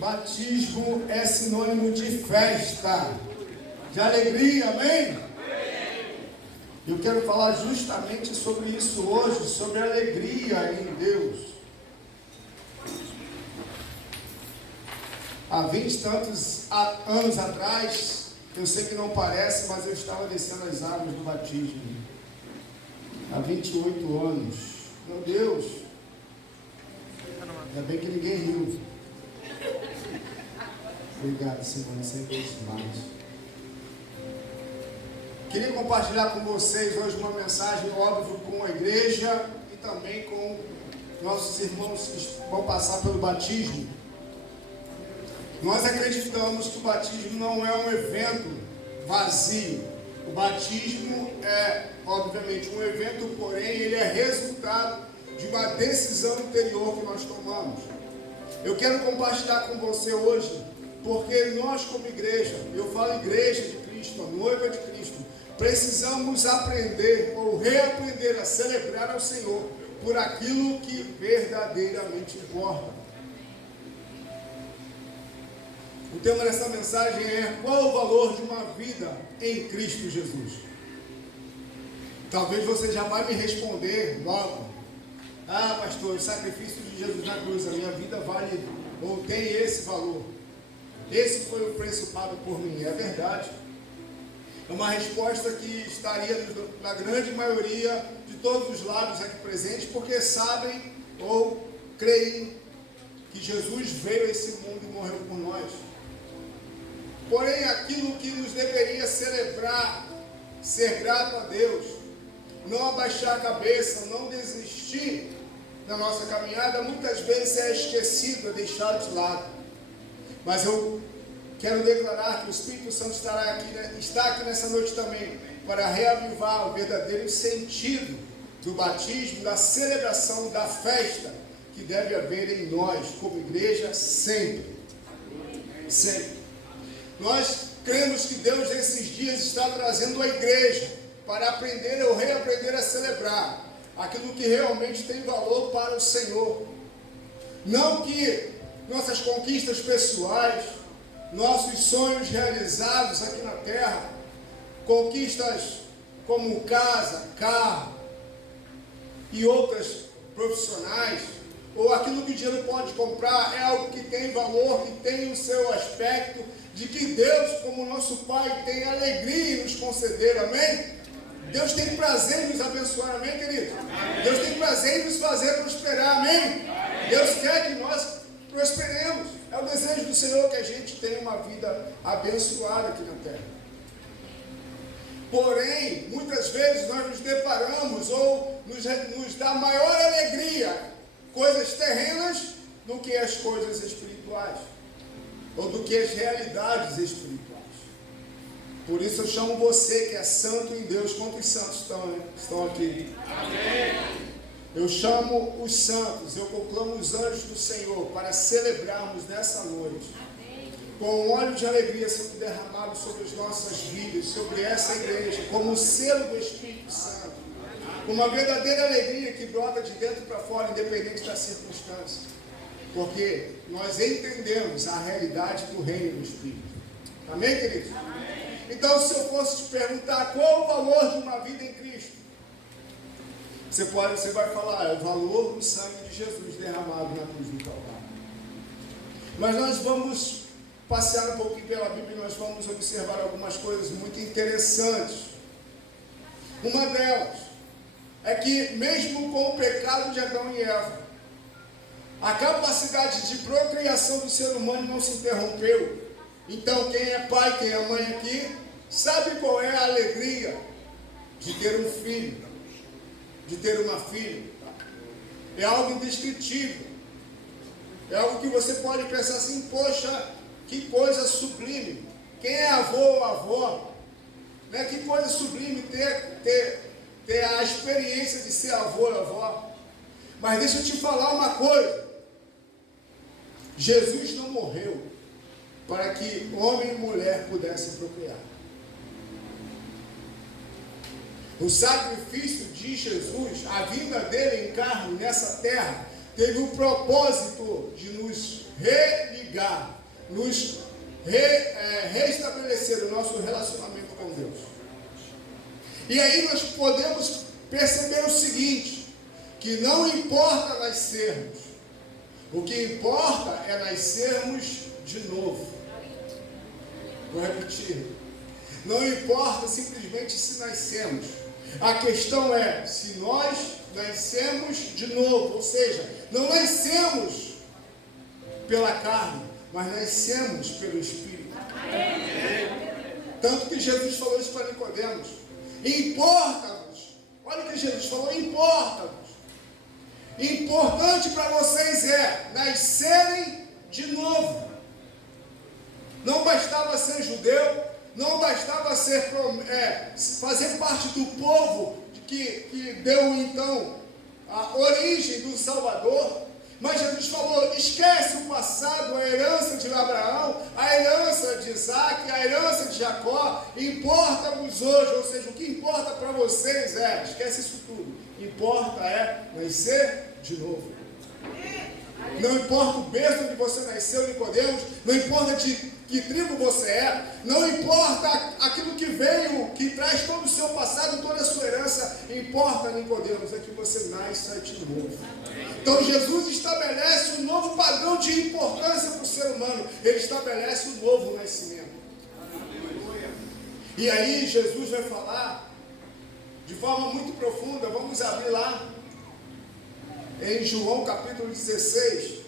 Batismo é sinônimo de festa, de alegria, amém? Eu quero falar justamente sobre isso hoje, sobre a alegria em Deus. Há 20 e tantos anos atrás, eu sei que não parece, mas eu estava descendo as águas do batismo. Há 28 anos. Meu Deus! Ainda bem que ninguém riu. Obrigado, Senhor, sempre isso mais. Queria compartilhar com vocês hoje uma mensagem, óbvio, com a igreja e também com nossos irmãos que vão passar pelo batismo. Nós acreditamos que o batismo não é um evento vazio. O batismo é, obviamente, um evento, porém, ele é resultado de uma decisão interior que nós tomamos. Eu quero compartilhar com você hoje, porque nós como igreja, eu falo igreja de Cristo, a noiva de Cristo, precisamos aprender ou reaprender a celebrar ao Senhor por aquilo que verdadeiramente importa. O tema dessa mensagem é: qual o valor de uma vida em Cristo Jesus? Talvez você já vai me responder logo: ah, pastor, o sacrifício de Jesus na cruz, a minha vida vale ou tem esse valor. Esse foi o preço pago por mim. É verdade. É uma resposta que estaria na grande maioria de todos os lábios aqui presentes, porque sabem ou creem que Jesus veio a esse mundo e morreu por nós. Porém, aquilo que nos deveria celebrar, ser grato a Deus, não abaixar a cabeça, não desistir da nossa caminhada, muitas vezes é esquecido, é deixado de lado. Mas eu quero declarar que o Espírito Santo está aqui nessa noite também para reavivar o verdadeiro sentido do batismo, da celebração, da festa que deve haver em nós, como igreja, sempre. Sempre. Nós cremos que Deus nesses dias está trazendo a igreja para aprender ou reaprender a celebrar aquilo que realmente tem valor para o Senhor. Não que nossas conquistas pessoais, nossos sonhos realizados aqui na terra, conquistas como casa, carro e outras profissionais, ou aquilo que o dinheiro pode comprar, é algo que tem valor, que tem o seu aspecto, de que Deus, como nosso Pai, tem alegria em nos conceder, amém? Deus tem prazer em nos abençoar, amém, querido? Amém. Deus tem prazer em nos fazer prosperar, amém? Amém. Deus quer que nós prosperemos. É o desejo do Senhor que a gente tenha uma vida abençoada aqui na terra. Porém, muitas vezes nós nos deparamos ou nos dá maior alegria coisas terrenas do que as coisas espirituais, ou do que as realidades espirituais. Por isso eu chamo você que é santo em Deus. Quantos santos estão aqui? Amém. Eu chamo os santos, eu proclamo os anjos do Senhor para celebrarmos nessa noite, com um óleo de alegria sendo derramado sobre as nossas vidas, sobre essa igreja, como o selo do Espírito Santo, uma verdadeira alegria que brota de dentro para fora, independente das circunstâncias, porque nós entendemos a realidade do reino do Espírito. Amém, queridos? Amém. Então, se eu fosse te perguntar qual o valor de uma vida em Cristo, você vai falar: é o valor do sangue de Jesus derramado na cruz do Calvário. Mas nós vamos passear um pouquinho pela Bíblia e nós vamos observar algumas coisas muito interessantes. Uma delas é que, mesmo com o pecado de Adão e Eva, a capacidade de procriação do ser humano não se interrompeu. Então, quem é pai, quem é mãe aqui, sabe qual é a alegria de ter um filho, de ter uma filha. É algo indescritível. É algo que você pode pensar assim: poxa, que coisa sublime. Quem é avô ou avó, né? Que coisa sublime ter a experiência de ser avô ou avó. Mas deixa eu te falar uma coisa: Jesus não morreu para que homem e mulher pudessem procriar. O sacrifício de Jesus, a vinda dele em carne nessa terra, teve o propósito de nos religar, nos restabelecer o nosso relacionamento com Deus. E aí nós podemos perceber o seguinte, que não importa nascermos, o que importa é nascermos de novo. Vou repetir. Não importa simplesmente se nascemos. A questão é se nós nascemos de novo. Ou seja, não nascemos pela carne, mas nascemos pelo Espírito. Tanto que Jesus falou isso para Nicodemos. Importa-vos. Olha o que Jesus falou, importa-vos. Importante para vocês é nascerem de novo. Não bastava ser judeu, não bastava ser, fazer parte do povo que deu então a origem do Salvador, mas Jesus falou, esquece o passado, a herança de Abraão, a herança de Isaac, a herança de Jacó, importa-vos hoje, ou seja, o que importa para vocês esquece isso tudo, importa nascer de novo. Não importa o berço onde você nasceu, Nicodemos, não importa de que tribo você é, não importa aquilo que veio, que traz todo o seu passado, toda a sua herança, importa, Nicodemos, é que você nasça de novo. Então Jesus estabelece um novo padrão de importância para o ser humano, ele estabelece um novo nascimento. E aí Jesus vai falar de forma muito profunda, vamos abrir lá, em João capítulo 16,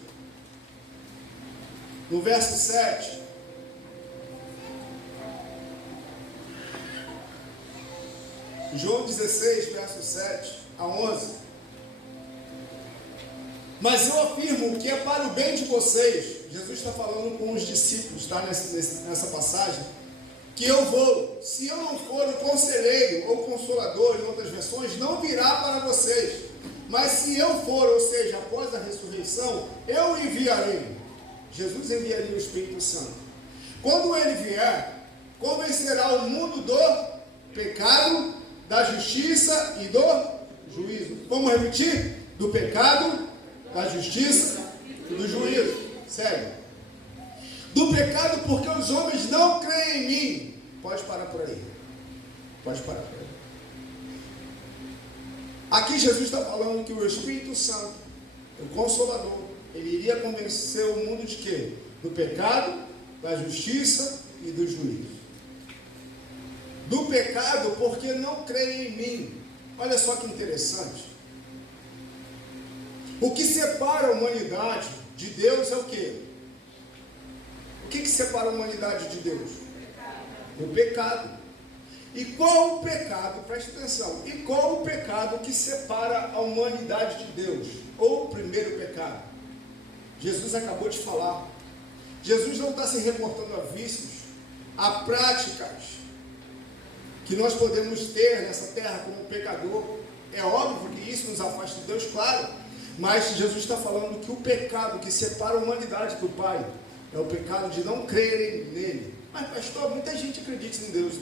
no verso 7. João 16, verso 7 a 11. Mas eu afirmo que é para o bem de vocês, Jesus está falando com os discípulos, tá? Nessa passagem, que eu vou, se eu não for o conselheiro ou consolador, em outras versões, não virá para vocês. Mas se eu for, ou seja, após a ressurreição, eu enviarei. Jesus enviaria o Espírito Santo. Quando ele vier, convencerá o mundo do pecado, da justiça e do juízo. Vamos repetir? Do pecado, da justiça e do juízo. Sério. Do pecado porque os homens não creem em mim. Pode parar por aí. Pode parar por aí. Aqui Jesus está falando que o Espírito Santo, o Consolador, ele iria convencer o mundo de quê? Do pecado, da justiça e do juízo. Do pecado porque não creem em mim. Olha só que interessante. O que separa a humanidade de Deus é o quê? O que separa a humanidade de Deus? O pecado. E qual o pecado, preste atenção, e qual o pecado que separa a humanidade de Deus? Ou o primeiro pecado? Jesus acabou de falar. Jesus não está se reportando a vícios, a práticas que nós podemos ter nessa terra como pecador. É óbvio que isso nos afasta de Deus, claro, mas Jesus está falando que o pecado que separa a humanidade do Pai é o pecado de não crerem nele. Mas pastor, muita gente acredita em Deus.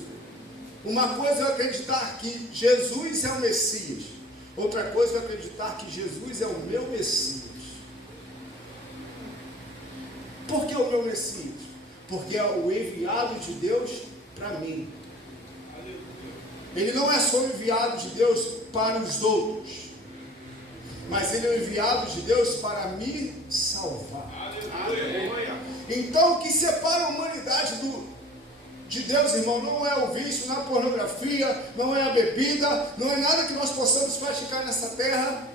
Uma coisa é acreditar que Jesus é o Messias, outra coisa é acreditar que Jesus é o meu Messias. Por que o meu Messias? Porque é o enviado de Deus para mim. Ele não é só o enviado de Deus para os outros, mas ele é o enviado de Deus para me salvar. Então o que separa a humanidade de Deus, irmão, não é o vício, não é a pornografia, não é a bebida, não é nada que nós possamos praticar nessa terra,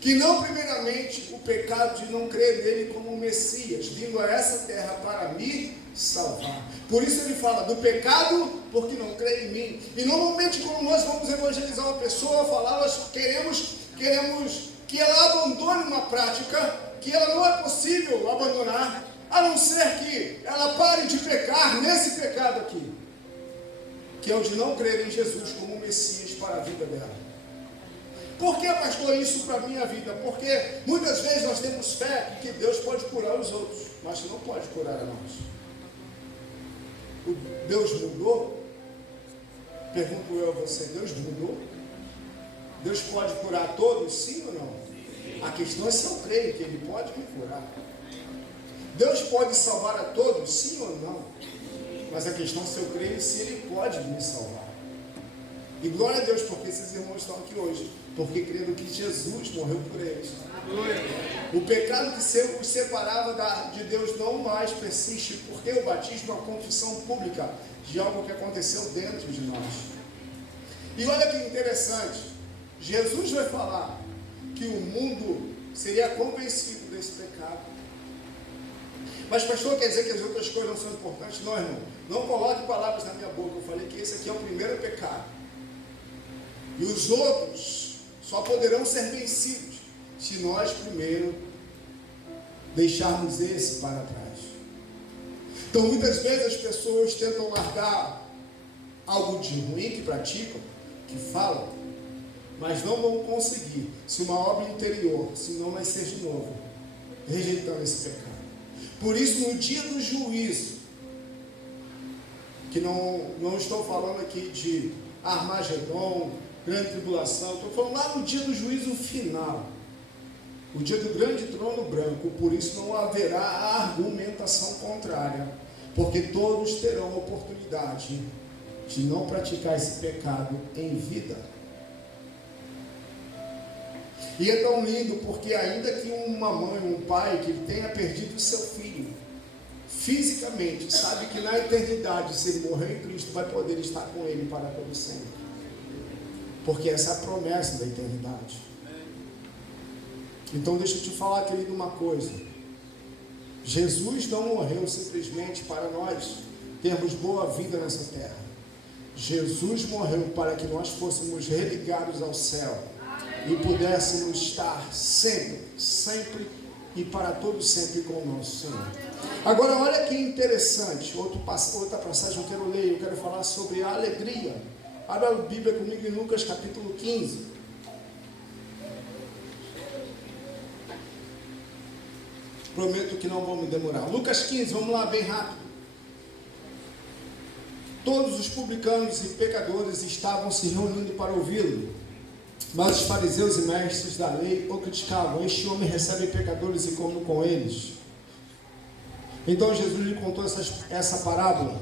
que não primeiramente o pecado de não crer nele como um Messias, vindo a essa terra para me salvar. Por isso ele fala do pecado, porque não crê em mim. E normalmente quando nós vamos evangelizar uma pessoa, falar, nós queremos que ela abandone uma prática que ela não é possível abandonar, a não ser que ela pare de pecar nesse pecado aqui, que é o de não crer em Jesus como Messias para a vida dela. Por que, pastor, isso para a minha vida? Porque muitas vezes nós temos fé que Deus pode curar os outros, mas não pode curar a nós. Deus mudou? Pergunto eu a você, Deus mudou? Deus pode curar todos, sim ou não? A questão é se eu creio que Ele pode me curar. Deus pode salvar a todos, sim ou não? Mas a questão é se eu creio se Ele pode me salvar. E glória a Deus, porque esses irmãos estão aqui hoje, porque creram que Jesus morreu por eles. O pecado que os separava de Deus não mais persiste, porque o batismo é uma confissão pública de algo que aconteceu dentro de nós. E olha que interessante, Jesus vai falar que o mundo seria convencido desse pecado. Mas pastor, quer dizer que as outras coisas não são importantes? Não, irmão, não coloque palavras na minha boca. Eu falei que esse aqui é o primeiro pecado, e os outros só poderão ser vencidos se nós primeiro deixarmos esse para trás. Então muitas vezes as pessoas tentam largar algo de ruim que praticam, que falam, mas não vão conseguir se uma obra interior, se não nascer de novo, rejeitando esse pecado. Por isso, no dia do juízo, que não estou falando aqui de Armagedon, grande tribulação, estou falando lá no dia do juízo final, o dia do grande trono branco. Por isso não haverá argumentação contrária, porque todos terão a oportunidade de não praticar esse pecado em vida. E é tão lindo, porque ainda que uma mãe, um pai que tenha perdido o seu filho fisicamente, sabe que na eternidade, se ele morrer em Cristo, vai poder estar com ele para todo sempre, porque essa é a promessa da eternidade. Então deixa eu te falar, querido, uma coisa: Jesus não morreu simplesmente para nós termos boa vida nessa terra. Jesus morreu para que nós fôssemos religados ao céu e pudéssemos estar sempre, sempre e para todo sempre com o nosso Senhor. Agora olha que interessante, outra passagem eu quero ler, eu quero falar sobre a alegria. Abra a Bíblia comigo em Lucas capítulo 15. Prometo que não vou me demorar. Lucas 15, vamos lá bem rápido. Todos os publicanos e pecadores estavam se reunindo para ouvi-lo. Mas os fariseus e mestres da lei o criticavam. Este homem recebe pecadores e come com eles. Então Jesus lhe contou essa parábola.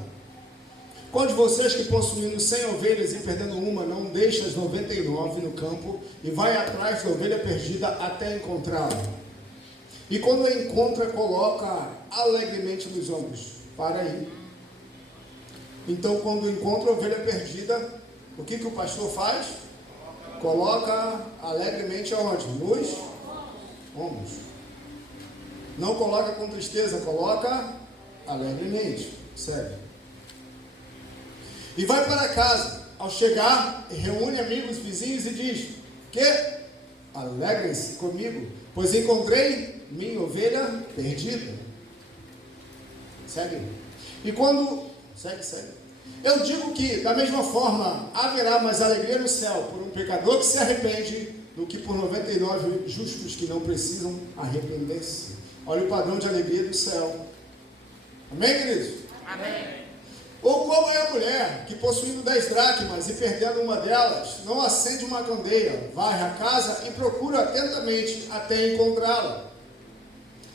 Qual de vocês que possuindo 100 ovelhas e perdendo uma, não deixa as 99 no campo e vai atrás da ovelha perdida até encontrá-la? E quando a encontra, coloca alegremente nos ombros. Para aí. Então quando encontra a ovelha perdida, o que o pastor faz? Coloca alegremente aonde? Nos ombros. Não coloca com tristeza, coloca alegremente. Segue. E vai para casa. Ao chegar, reúne amigos, vizinhos e diz: que? Alegrem-se comigo, pois encontrei minha ovelha perdida. Segue. E quando... Segue. Eu digo que, da mesma forma, haverá mais alegria no céu por um pecador que se arrepende do que por 99 justos que não precisam arrepender-se. Olha o padrão de alegria do céu. Amém, queridos? Amém. Ou como é a mulher que, possuindo 10 dracmas e perdendo uma delas, não acende uma candeia, varre a casa e procura atentamente até encontrá-la.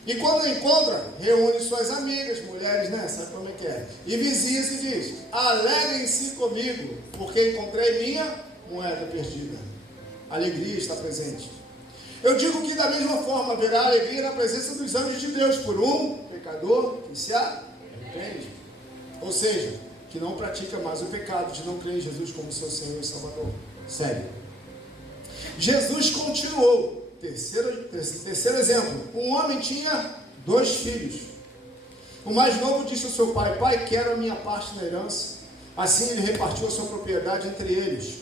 E quando a encontra, reúne suas amigas, mulheres, né? Sabe como é que é? E vizinhas e diz: alegrem-se comigo, porque encontrei minha moeda perdida. A alegria está presente. Eu digo que da mesma forma haverá alegria na presença dos anjos de Deus por um pecador que se arrepende. Ou seja, que não pratica mais o pecado de não crer em Jesus como seu Senhor e Salvador. Sério. Jesus continuou. Terceiro exemplo. Um homem tinha 2 filhos. O mais novo disse ao seu pai: pai, quero a minha parte na herança. Assim ele repartiu a sua propriedade entre eles.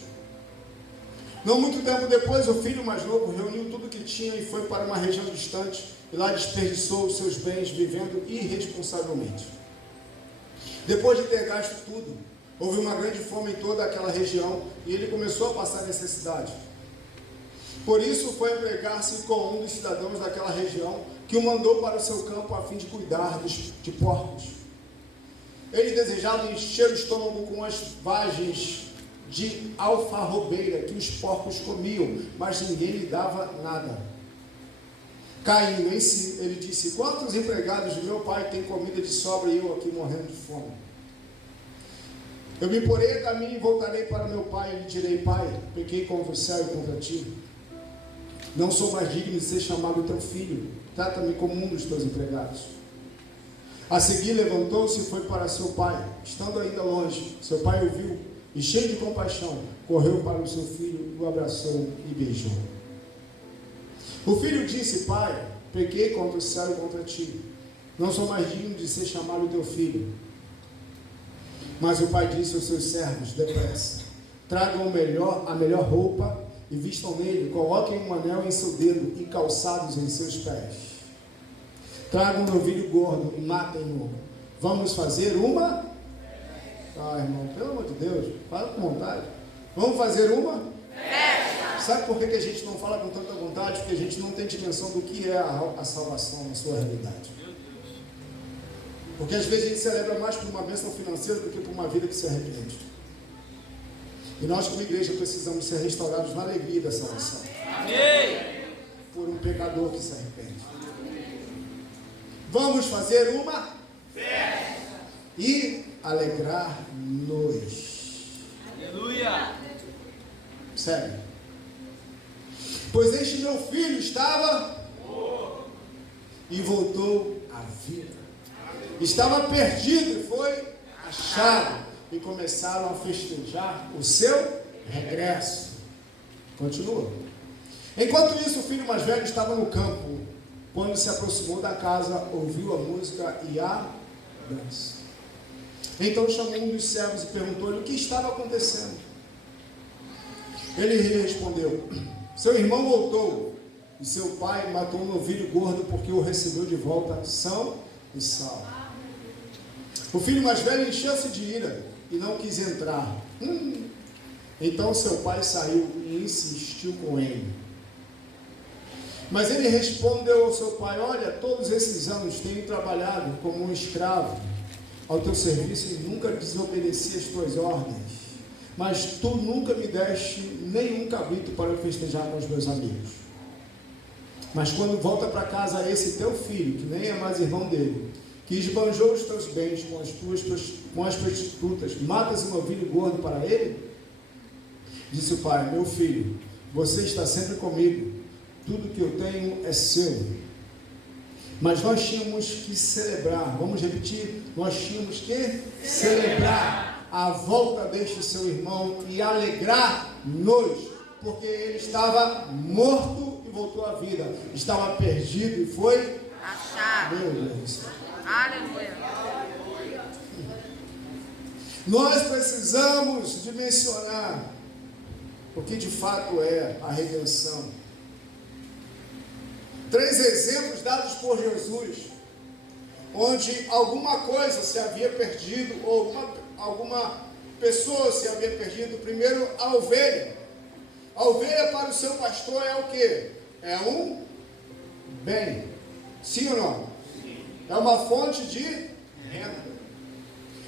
Não muito tempo depois, o filho mais novo reuniu tudo que tinha e foi para uma região distante, e lá desperdiçou os seus bens vivendo irresponsavelmente. Depois de ter gasto tudo, houve uma grande fome em toda aquela região e ele começou a passar necessidade. Por isso foi empregar-se com um dos cidadãos daquela região, que o mandou para o seu campo a fim de cuidar de porcos. Ele desejava encher o estômago com as vagens de alfarrobeira que os porcos comiam, mas ninguém lhe dava nada. Caindo em si, ele disse: quantos empregados de meu pai têm comida de sobra e eu aqui morrendo de fome? Eu me porei a caminho e voltarei para meu pai e lhe direi: pai, pequei contra o céu e contra ti. Não sou mais digno de ser chamado teu filho. Trata-me como um dos teus empregados. A seguir levantou-se e foi para seu pai. Estando ainda longe, seu pai ouviu e, cheio de compaixão, correu para o seu filho, o abraçou e beijou. O filho disse: pai, pequei contra o céu e contra ti. Não sou mais digno de ser chamado teu filho. Mas o pai disse aos seus servos: depressa, tragam a melhor roupa e vistam nele, coloquem um anel em seu dedo e calçados em seus pés. Tragam um novilho gordo e matem-no. Vamos fazer uma? Ah, irmão, pelo amor de Deus, fala com vontade. Vamos fazer uma? Sabe por que a gente não fala com tanta vontade? Porque a gente não tem dimensão do que é a salvação na sua realidade. Porque às vezes a gente celebra mais por uma bênção financeira do que por uma vida que se arrepende. E nós, como igreja, precisamos ser restaurados na alegria da salvação. Amém. Por um pecador que se arrepende. Vamos fazer uma festa e alegrar-nos. Aleluia. Sério. Pois este meu filho estava e voltou à vida. Estava perdido e foi achado. E começaram a festejar o seu regresso. Continua. Enquanto isso, o filho mais velho estava no campo. Quando se aproximou da casa, ouviu a música e a dança. Então chamou um dos servos e perguntou-lhe o que estava acontecendo. Ele lhe respondeu: seu irmão voltou e seu pai matou um novilho gordo porque o recebeu de volta são e salvo. O filho mais velho encheu-se de ira e não quis entrar. Então seu pai saiu e insistiu com ele. Mas ele respondeu ao seu pai: olha, todos esses anos tenho trabalhado como um escravo ao teu serviço e nunca desobedeci as tuas ordens. Mas tu nunca me deste nenhum cabrito para festejar com os meus amigos. Mas quando volta para casa esse teu filho, que nem é mais irmão dele, que esbanjou os teus bens com as prostitutas, matas um novilho gordo para ele? Disse o pai: meu filho, você está sempre comigo, tudo que eu tenho é seu. Mas nós tínhamos que celebrar, vamos repetir, nós tínhamos que celebrar a volta deste seu irmão e alegrar-nos, porque ele estava morto e voltou à vida, estava perdido e foi achado. Meu Deus do céu. Aleluia. Nós precisamos dimensionar o que de fato é a redenção. 3 exemplos dados por Jesus, onde alguma coisa se havia perdido, ou alguma pessoa se havia perdido. Primeiro, a ovelha. A ovelha para o seu pastor é o que? É um bem. Sim ou não? É uma fonte de renda.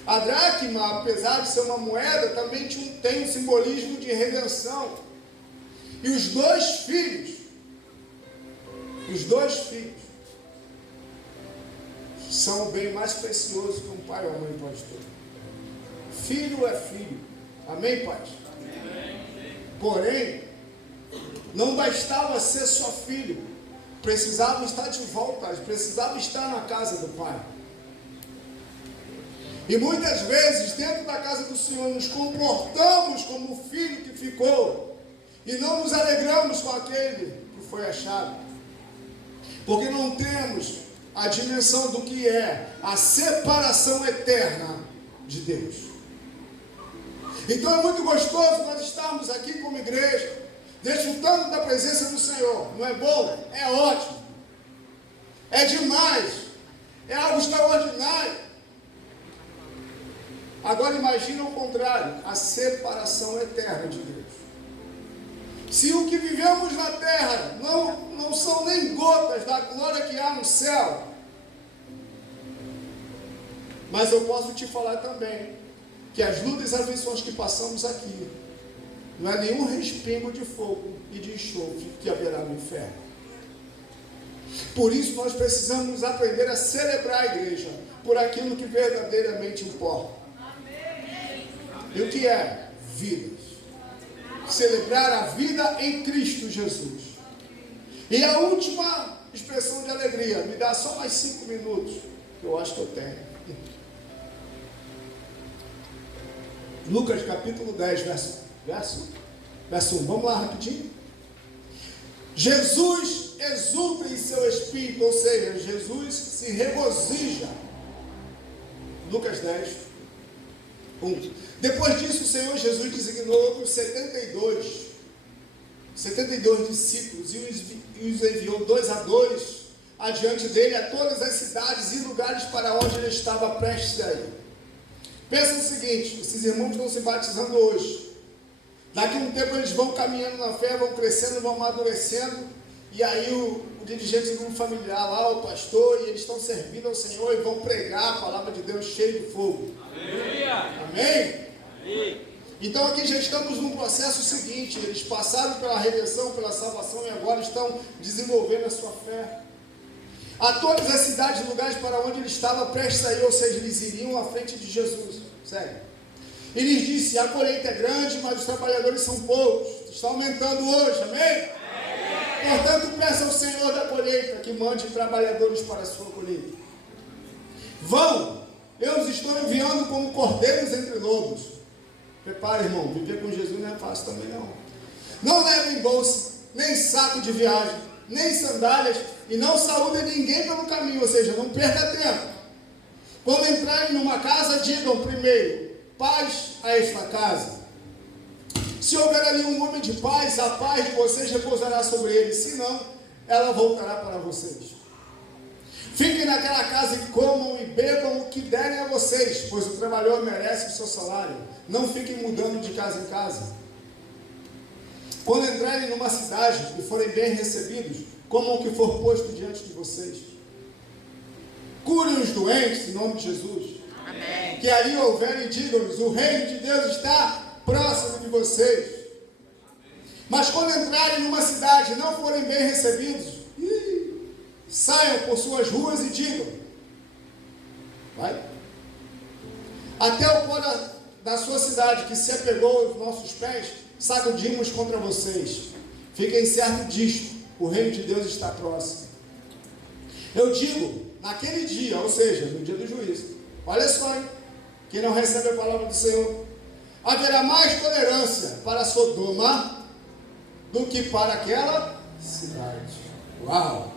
A dracma, apesar de ser uma moeda, também tem um simbolismo de redenção. E os dois filhos são o bem mais precioso que um pai ou uma mãe pode ter. Filho é filho. Amém, pai? Porém, não bastava ser só filho. Precisava estar de volta, precisava estar na casa do Pai. E muitas vezes, dentro da casa do Senhor, nos comportamos como o filho que ficou, e não nos alegramos com aquele que foi achado, porque não temos a dimensão do que é a separação eterna de Deus. Então é muito gostoso nós estarmos aqui como igreja, desfrutando da presença do Senhor. Não é bom? É ótimo. É demais. É algo extraordinário. Agora imagina o contrário, a separação eterna de Deus. Se o que vivemos na terra não são nem gotas da glória que há no céu, mas eu posso te falar também que as lutas e as aflições que passamos aqui não é nenhum respingo de fogo e de enxofre que haverá no inferno. Por isso nós precisamos aprender a celebrar a igreja por aquilo que verdadeiramente importa. E o que é? Vidas. Celebrar a vida em Cristo Jesus. E a última expressão de alegria, me dá só mais 5 minutos, que eu acho que eu tenho. Lucas capítulo 10, verso 1. Vamos lá rapidinho. Jesus exulta em seu espírito, ou seja, Jesus se regozija. Lucas 10, 1. Depois disso, o Senhor Jesus designou outros 72 discípulos e os enviou 2 a 2 adiante dele a todas as cidades e lugares para onde ele estava prestes a ir. Pensa o seguinte: esses irmãos estão se batizando hoje. Daqui a um tempo eles vão caminhando na fé, vão crescendo, vão amadurecendo. E aí o dirigente do grupo familiar lá, o pastor, e eles estão servindo ao Senhor e vão pregar a palavra de Deus cheio de fogo. Amém? Amém? Então aqui já estamos num processo seguinte. Eles passaram pela redenção, pela salvação e agora estão desenvolvendo a sua fé. A todas as cidades e lugares para onde ele estava prestes a ir, ou seja, eles iriam à frente de Jesus. Sério. E lhes disse: a colheita é grande, mas os trabalhadores são poucos. Está aumentando hoje, amém? Portanto, peça ao Senhor da colheita que mande trabalhadores para a sua colheita. Vão, eu os estou enviando como cordeiros entre lobos. Prepare, irmão, viver com Jesus não é fácil também não. Não levem bolsa, nem saco de viagem, nem sandálias, e não saúdem ninguém pelo caminho, ou seja, não perca tempo. Quando entrarem numa casa, digam primeiro: paz a esta casa. Se houver ali um homem de paz, a paz de vocês repousará sobre ele, senão ela voltará para vocês. Fiquem naquela casa e comam e bebam o que derem a vocês, pois o trabalhador merece o seu salário. Não fiquem mudando de casa em casa. Quando entrarem numa cidade e forem bem recebidos, comam o que for posto diante de vocês. Curem os doentes em nome de Jesus. Amém. Que ali houverem, digam-lhes: o reino de Deus está próximo de vocês. Mas quando entrarem numa cidade e não forem bem recebidos, saiam por suas ruas e digam: vai, até o pó da sua cidade que se apegou aos nossos pés, sacudimos contra vocês. Fiquem certos disto: o reino de Deus está próximo. Eu digo, naquele dia, ou seja, no dia do juízo, olha só, hein? Quem não recebe a palavra do Senhor, haverá mais tolerância para Sodoma do que para aquela cidade. Uau!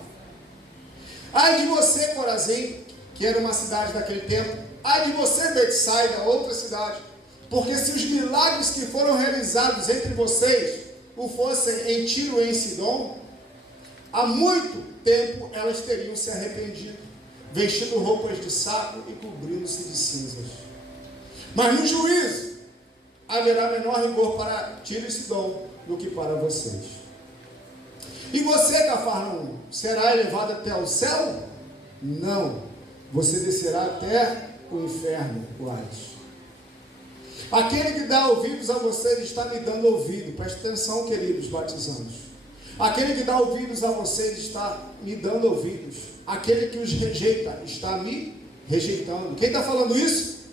Ai de você, Corazim, que era uma cidade daquele tempo. Ai de você, Betsaida, outra cidade. Porque se os milagres que foram realizados entre vocês o fossem em Tiro e em Sidom, há muito tempo elas teriam se arrependido, vestindo roupas de saco e cobrindo-se de cinzas. Mas no juízo haverá menor rigor para Tiro e Sidom do que para vocês. E você, Cafarnaum, será elevado até o céu? Não, você descerá até o inferno, Lares. Aquele que dá ouvidos a vocês está me dando ouvido. Preste atenção, queridos batizandos. Aquele que dá ouvidos a vocês está me dando ouvidos. Aquele que os rejeita está me rejeitando. Quem está falando isso?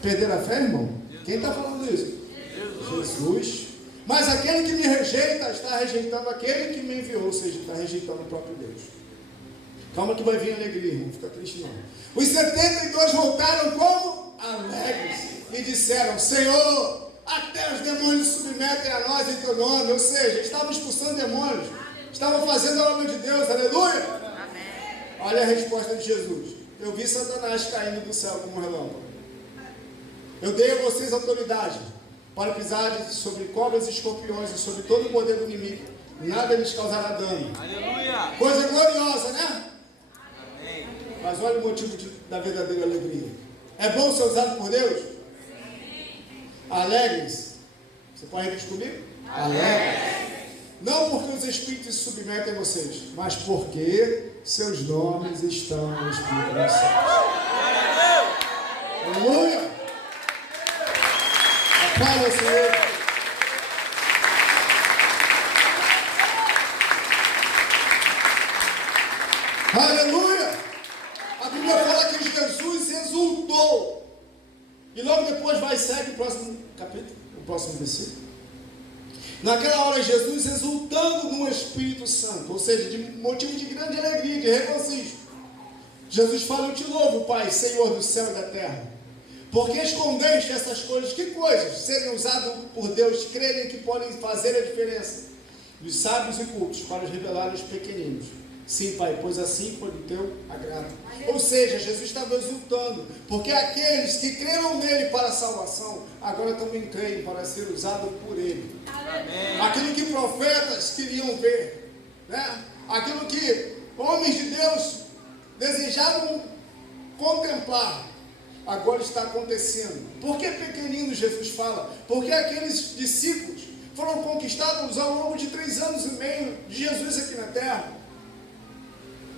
Perderam a fé, irmão? Quem está falando isso? Jesus. Mas aquele que me rejeita está rejeitando aquele que me enviou, ou seja, está rejeitando o próprio Deus. Calma que vai vir alegria, irmão, não fica triste não. Os 72 voltaram como? Alegres, e disseram: Senhor, até os demônios se submetem a nós em teu nome. Ou seja, estavam expulsando demônios, estavam fazendo a obra de Deus, aleluia. Amém. Olha a resposta de Jesus: eu vi Satanás caindo do céu como um relâmpago. Eu dei a vocês autoridade para pisar sobre cobras e escorpiões e sobre todo o poder do inimigo. Nada lhes causará dano. Aleluia. Coisa gloriosa, né? Amém. Mas olha o motivo da verdadeira alegria. É bom ser usado por Deus? Alegres. Você pode repetir comigo? Alegres. Não porque os espíritos se submetem a vocês, mas porque seus nomes estão escritos nos céus. Aleluia. palmas ao Senhor. Aleluia! A Bíblia fala que Jesus exultou. E logo depois segue o próximo capítulo, o próximo versículo. Naquela hora Jesus exultando no Espírito Santo, ou seja, de motivo de grande alegria, de regocijo. Jesus fala: eu te louvo, Pai, Senhor do céu e da terra, porque escondeste essas coisas. Que coisas? Serem usadas por Deus, crerem que podem fazer a diferença dos sábios e cultos, para os revelar aos pequeninos. Sim, Pai, pois assim foi do teu agrado. Ou seja, Jesus estava exultando, porque aqueles que creram nele para a salvação, agora também creem para ser usados por ele. Amém. Aquilo que profetas queriam ver, né? Aquilo que homens de Deus desejavam contemplar, agora está acontecendo. Por que pequenino Jesus fala? Porque aqueles discípulos foram conquistados ao longo de 3 anos e meio de Jesus aqui na terra.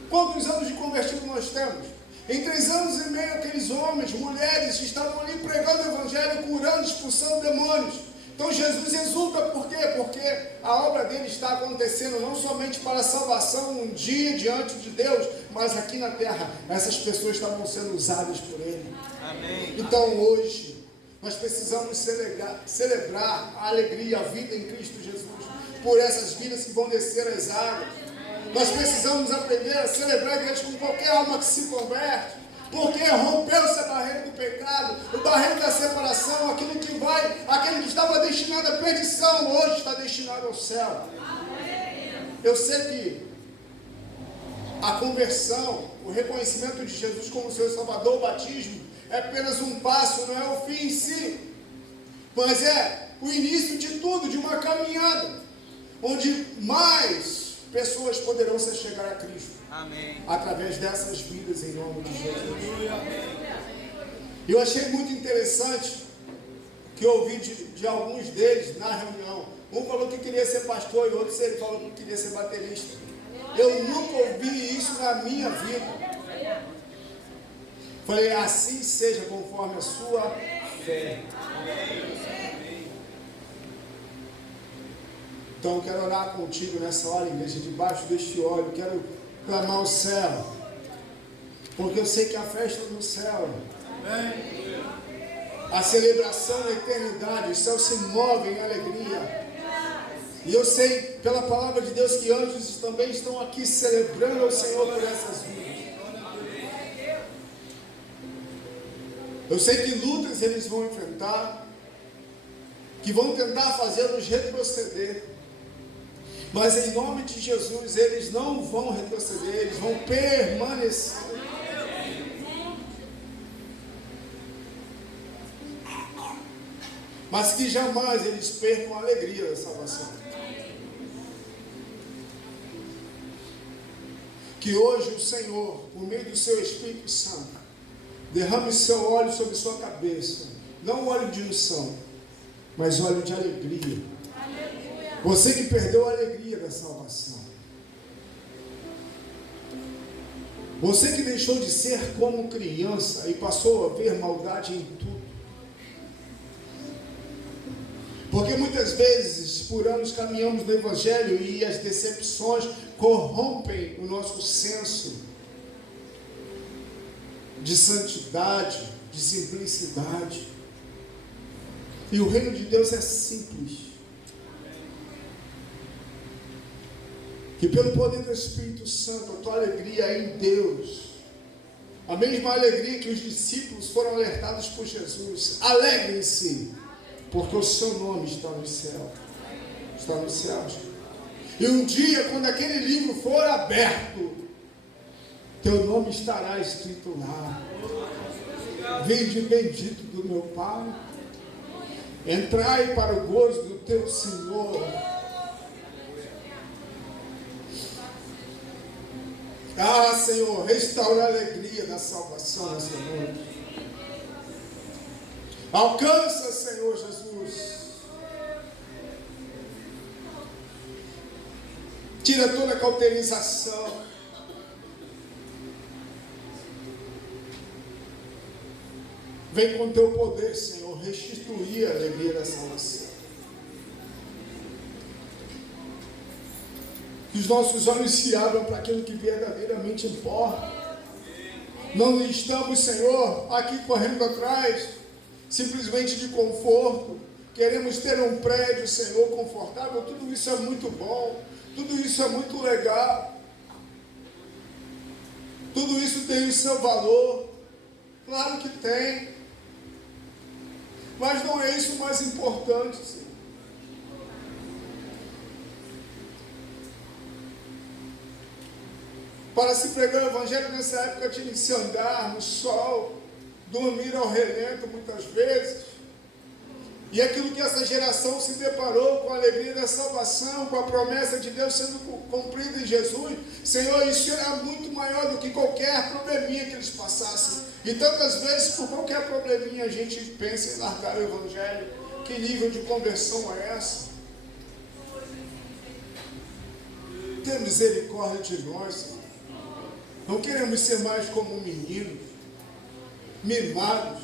Quantos anos de convertido nós temos? Em 3 anos e meio, aqueles homens, mulheres, estavam ali pregando o Evangelho, curando, expulsando demônios. Então Jesus exulta, por quê? Porque a obra dele está acontecendo não somente para a salvação um dia diante de Deus, mas aqui na terra, essas pessoas estavam sendo usadas por ele. Amém. Então hoje, nós precisamos celebrar a alegria, a vida em Cristo Jesus, por essas vidas que vão descer as águas. Nós precisamos aprender a celebrar a igreja com qualquer alma que se converte, porque rompeu-se a barreira do pecado, o barreiro da separação, aquele que estava destinado à perdição, hoje está destinado ao céu. Eu sei que a conversão, o reconhecimento de Jesus como seu Salvador, o batismo, é apenas um passo, não é o fim em si, mas é o início de tudo, de uma caminhada, onde mais pessoas poderão se chegar a Cristo. Amém. Através dessas vidas, em nome de Jesus. Eu achei muito interessante que eu ouvi de alguns deles na reunião. Um falou que queria ser pastor e outro falou que queria ser baterista. Eu nunca ouvi isso na minha vida. Falei: assim seja, conforme a sua fé. Então eu quero orar contigo nessa hora, igreja, debaixo deste óleo. Quero clamar o céu, porque eu sei que a festa no céu, a celebração na eternidade, os céus se movem em alegria. E eu sei pela palavra de Deus que anjos também estão aqui celebrando ao Senhor por essas vidas. Eu sei que lutas eles vão enfrentar, que vão tentar fazê-los retroceder. Mas em nome de Jesus, eles não vão retroceder, eles vão permanecer. Mas que jamais eles percam a alegria da salvação. Que hoje o Senhor, por meio do seu Espírito Santo, derrame o seu óleo sobre sua cabeça. Não óleo de unção, mas óleo de alegria. Você que perdeu a alegria da salvação. Você que deixou de ser como criança e passou a ver maldade em tudo. Porque muitas vezes, por anos, caminhamos no Evangelho e as decepções corrompem o nosso senso de santidade, de simplicidade. E o reino de Deus é simples. Que pelo poder do Espírito Santo, a tua alegria é em Deus. A mesma alegria que os discípulos foram alertados por Jesus. Alegrem-se, porque o seu nome está no céu. Está nos céus. E um dia, quando aquele livro for aberto, teu nome estará escrito lá. Vinde bendito do meu Pai. Entrai para o gozo do teu Senhor. Ah, Senhor, restaura a alegria da salvação nessa noite. Alcança, Senhor Jesus. Tira toda a cauterização. Vem com teu poder, Senhor, restituir a alegria da salvação. Que os nossos olhos se abram para aquilo que verdadeiramente importa. Não estamos, Senhor, aqui correndo atrás simplesmente de conforto. Queremos ter um prédio, Senhor, confortável. Tudo isso é muito bom. Tudo isso é muito legal. Tudo isso tem o seu valor. Claro que tem. Mas não é isso o mais importante, Senhor. Para se pregar o Evangelho nessa época tinha que se andar no sol, dormir ao relento muitas vezes. E aquilo que essa geração se deparou com a alegria da salvação, com a promessa de Deus sendo cumprida em Jesus, Senhor, isso era muito maior do que qualquer probleminha que eles passassem. E tantas vezes, por qualquer probleminha, a gente pensa em largar o Evangelho. Que nível de conversão é essa? Tenha misericórdia de nós, Senhor. Não queremos ser mais como meninos, mimados,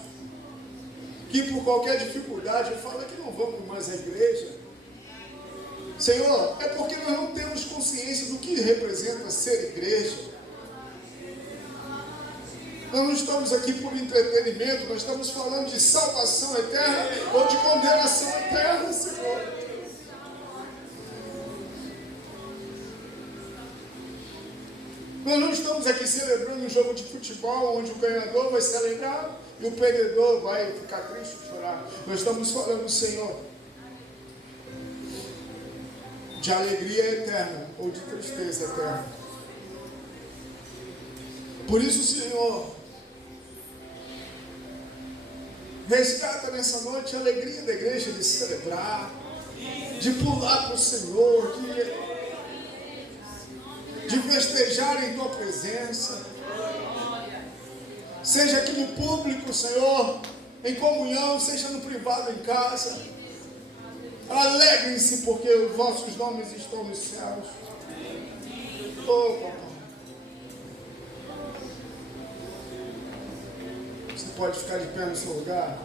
que por qualquer dificuldade fala que não vamos mais à igreja. Senhor, é porque nós não temos consciência do que representa ser igreja. Nós não estamos aqui por entretenimento, nós estamos falando de salvação eterna ou de condenação eterna, Senhor. Nós não estamos aqui celebrando um jogo de futebol onde o ganhador vai se alegrar e o perdedor vai ficar triste e chorar. Nós estamos falando, Senhor, de alegria eterna ou de tristeza eterna. Por isso, Senhor, resgata nessa noite a alegria da igreja de celebrar, de pular para o Senhor, de festejar em tua presença, seja aqui no público, Senhor, em comunhão, seja no privado, em casa. Alegrem-se, porque os vossos nomes estão nos céus. Oh, papai. Você pode ficar de pé no seu lugar.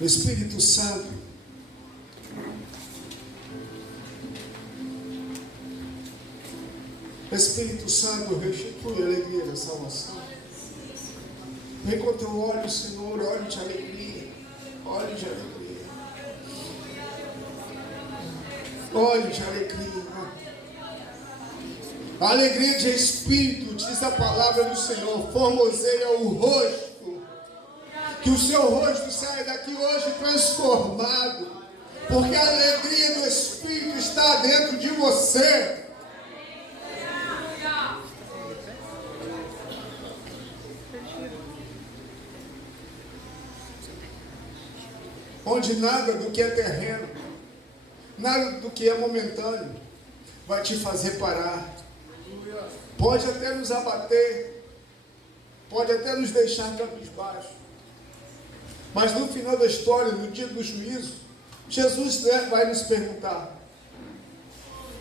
Espírito Santo, Espírito Santo, restitui a alegria da salvação. Vem com teu óleo, Senhor, óleo de alegria, óleo de alegria, óleo de alegria. A alegria de espírito, diz a palavra do Senhor, formoseia o rosto. Que o seu rosto saia daqui hoje transformado, porque a alegria do Espírito está dentro de você. Onde nada do que é terreno, nada do que é momentâneo, vai te fazer parar. Pode até nos abater, pode até nos deixar cabisbaixo. Mas no final da história, no dia do juízo, Jesus vai nos perguntar: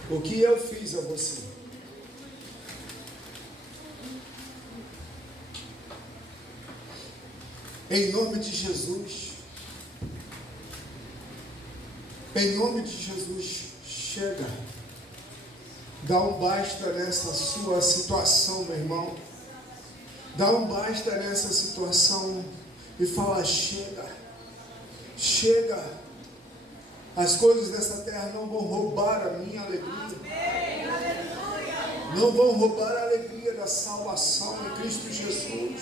o que eu fiz a você? Em nome de Jesus, em nome de Jesus, chega. Dá um basta nessa sua situação, meu irmão. Dá um basta nessa situação. E fala: chega, chega, as coisas dessa terra não vão roubar a minha alegria, não vão roubar a alegria da salvação em Cristo Jesus.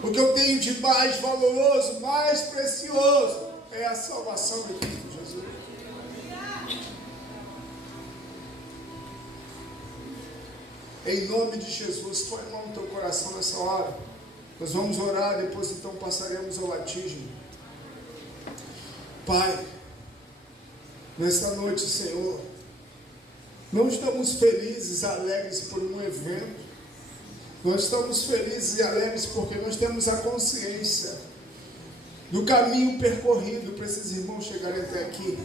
O que eu tenho de mais valoroso, mais precioso, é a salvação em Cristo Jesus. Em nome de Jesus, põe a mão no teu coração nessa hora. Nós vamos orar, depois então passaremos ao batismo. Pai, nesta noite, Senhor, não estamos felizes, alegres por um evento. Nós estamos felizes e alegres porque nós temos a consciência no caminho percorrido para esses irmãos chegarem até aqui.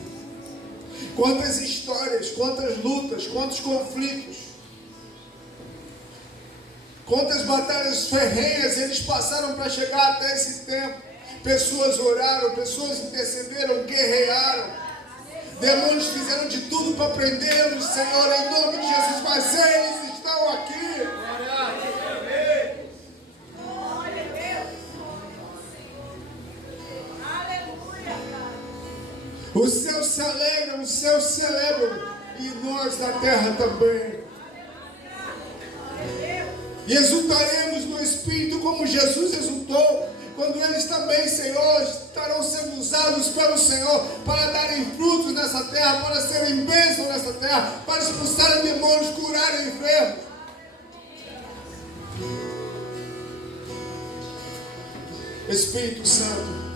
Quantas histórias, quantas lutas, quantos conflitos, quantas batalhas ferrenhas eles passaram para chegar até esse tempo. Pessoas oraram, pessoas intercederam, guerrearam. Demônios fizeram de tudo para prendê-los, Senhor, em nome de Jesus, mas eles estão aqui. Os céus se alegram, os céus celebram, e nós da terra também. E exultaremos no Espírito como Jesus exultou, quando eles também, Senhor, estarão sendo usados pelo Senhor para darem frutos nessa terra, para serem bênçãos nessa terra, para expulsarem demônios, curarem enfermos. Espírito Santo,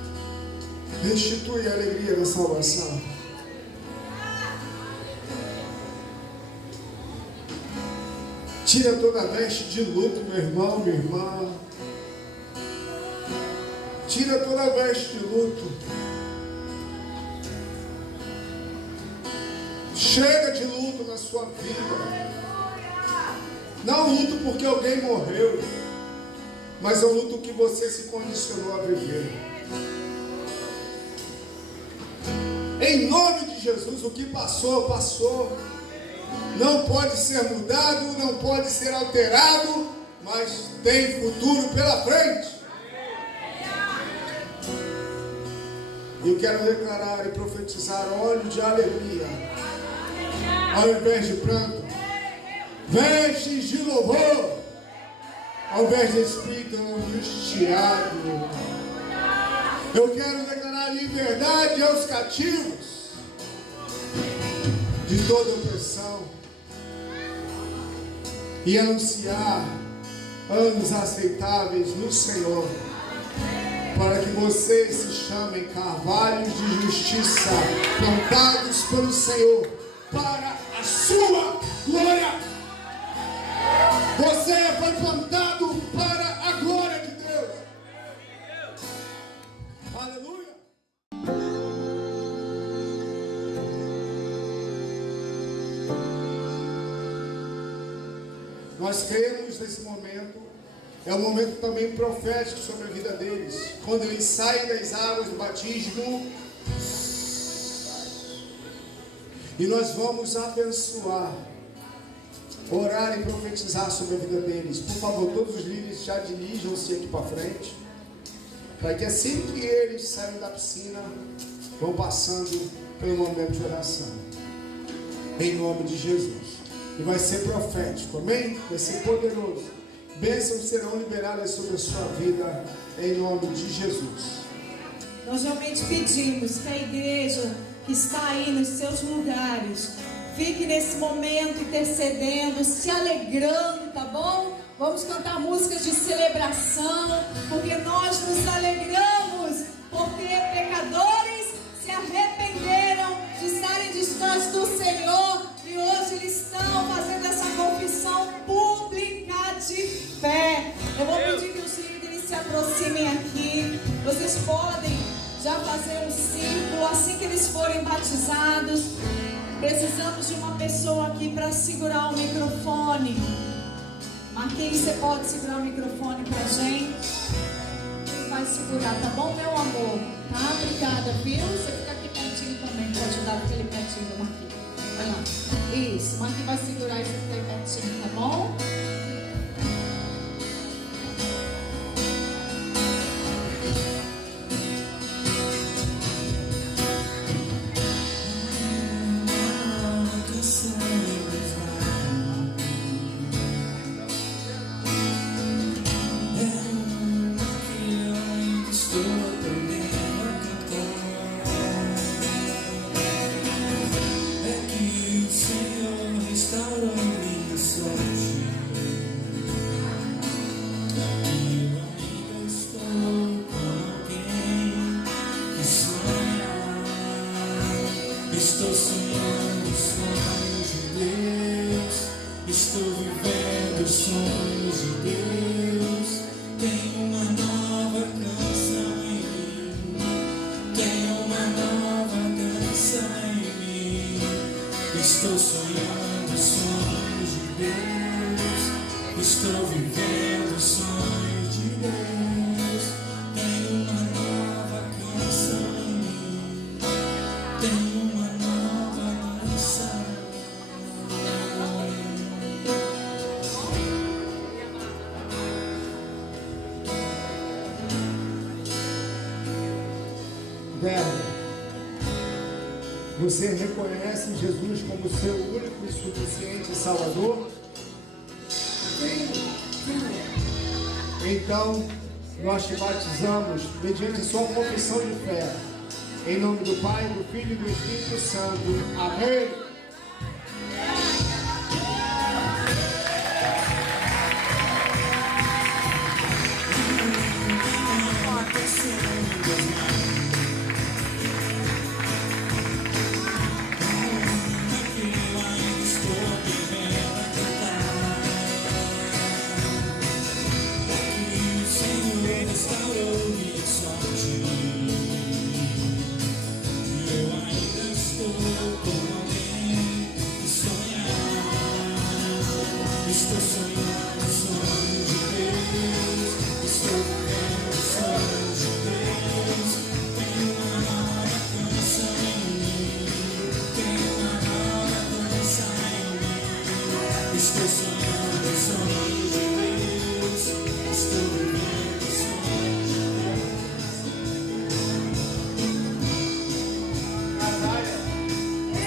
restitui a alegria da salvação. Tira toda a veste de luto, meu irmão, minha irmã. Tira toda a veste de luto. Chega de luto na sua vida. Não luto porque alguém morreu, mas é o luto que você se condicionou a viver. Em nome de Jesus, o que passou, passou. Não pode ser mudado, não pode ser alterado, mas tem futuro pela frente. Eu quero declarar e profetizar óleo de alegria, ao invés de pranto, vestes de louvor, ao invés de espírito angustiado. Eu quero declarar liberdade aos cativos de toda opressão e anunciar anos aceitáveis no Senhor, para que vocês se chamem carvalhos de justiça, plantados pelo Senhor, para a sua glória. Você foi plantado para a glória de Deus. Aleluia. Nós cremos nesse momento. É um momento também profético sobre a vida deles. Quando eles saem das águas do batismo, e nós vamos abençoar, orar e profetizar sobre a vida deles. Por favor, todos os líderes já dirijam-se aqui para frente, para que assim que eles saem da piscina, vão passando pelo momento de oração. Em nome de Jesus. E vai ser profético, amém? Vai ser poderoso. Bênçãos serão liberadas sobre a sua vida, em nome de Jesus. Nós realmente pedimos que a igreja que está aí nos seus lugares fique nesse momento intercedendo, se alegrando, tá bom? Vamos cantar músicas de celebração, porque nós nos alegramos, porque pecadores se arrependeram de estarem distantes do Senhor e hoje eles estão fazendo essa confissão pública de fé. Eu vou pedir que os líderes se aproximem aqui. Vocês podem já fazer um círculo assim que eles forem batizados. Precisamos de uma pessoa aqui para segurar o microfone. Marquinhos, você pode segurar o microfone pra gente? Quem vai segurar, tá bom, meu amor? Tá? Obrigada, viu? Você fica aqui pertinho também para ajudar aquele pertinho, Marquinhos. Vai lá. Isso, Marquinhos vai segurar e você fica aí pertinho, tá bom? Estou sonhando sonhos de Deus, estou vivendo sonhos de Deus. Tenho uma nova canção em mim. Estou vivendo os sonhos de Deus. Tenho uma nova canção em mim. Tenho uma nova canção. Débora, você reconhece Jesus como seu único e suficiente Salvador? Então, nós te batizamos mediante sua confissão de fé. Em nome do Pai, do Filho e do Espírito Santo. Amém.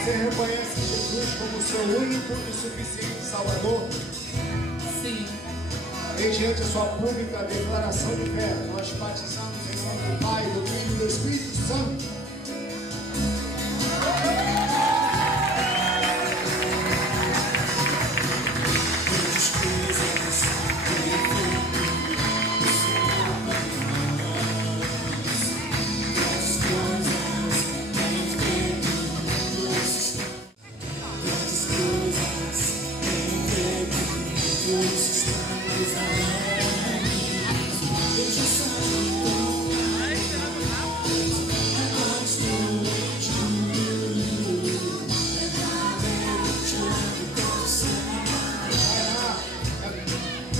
Você reconhece Jesus como seu único e suficiente Salvador? Sim. Mediante a sua pública declaração de fé, nós batizamos em nome do Pai, do Filho e do Espírito Santo.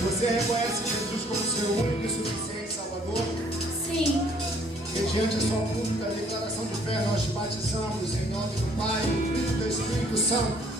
Você reconhece Jesus como seu único e suficiente Salvador? Sim. Mediante a sua pública declaração de fé, nós te batizamos em nome do Pai, do Filho e do Espírito Santo.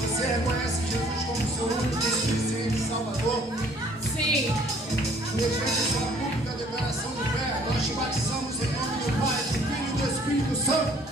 Você reconhece Jesus como seu único e suficiente Salvador? Sim. Mediante a sua pública declaração de fé, nós te batizamos em nome do Pai, do Filho e do Espírito Santo.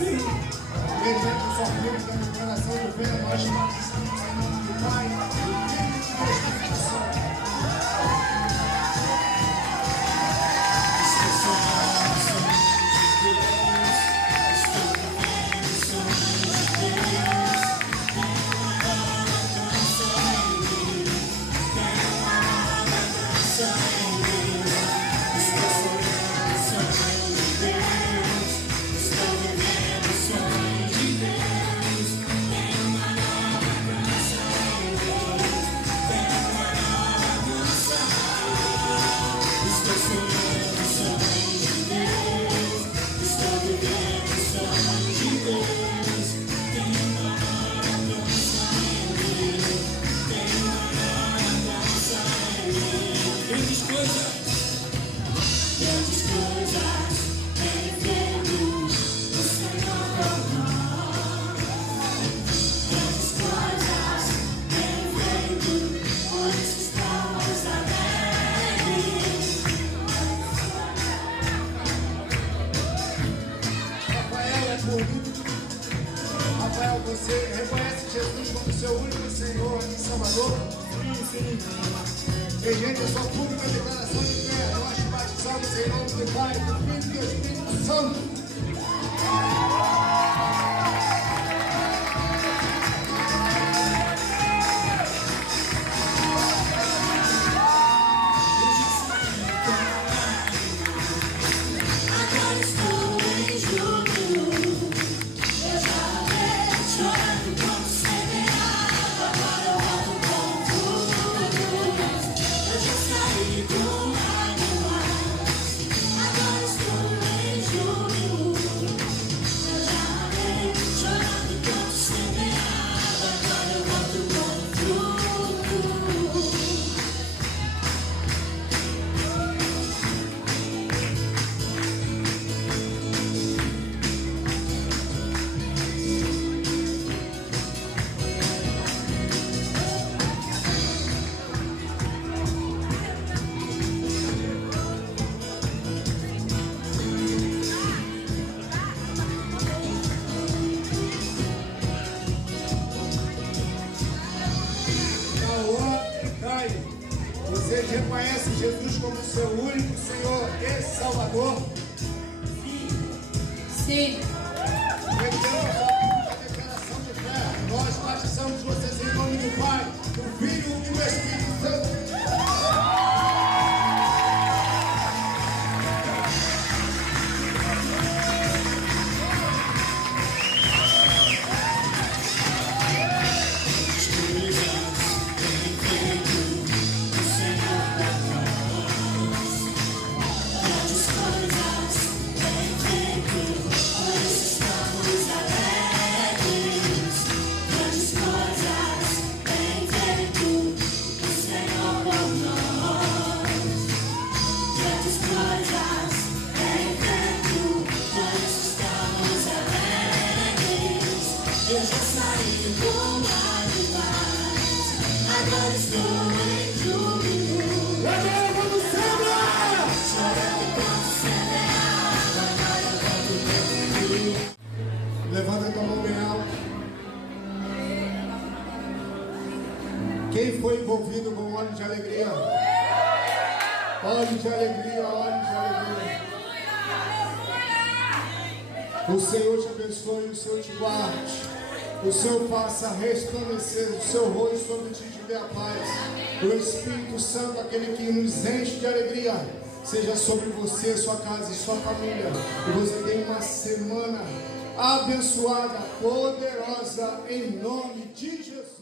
Mediante a sua pública declaração de fé, nós batizamos em nome do Pai, do Filho e do Espírito Santo. Rafael, você reconhece Jesus como seu único Senhor e Salvador? Sim. Mediante a sua pública declaração de fé, nós te batizamos em nome do Pai, do Filho e do Espírito Santo. Você reconhece Jesus como seu único Senhor e Salvador? Sim. Mediante a declaração de fé, nós batizamos vocês em nome do Pai, do Filho e do Espírito Santo. Eu já saí do mar de paz, agora estou em júbilo. Agora vamos celebrar! Chorando como semeado, agora eu canto tranquilo. Levanta tua mão bem alto. Quem foi envolvido com óleo de alegria? Óleo de alegria, óleo de alegria. O Senhor te abençoe, o Senhor te guarde. O Senhor faça resplandecer o seu rosto sobre ti e te dê a paz. O Espírito Santo, aquele que nos enche de alegria, seja sobre você, sua casa e sua família. E você tenha uma semana abençoada, poderosa, em nome de Jesus.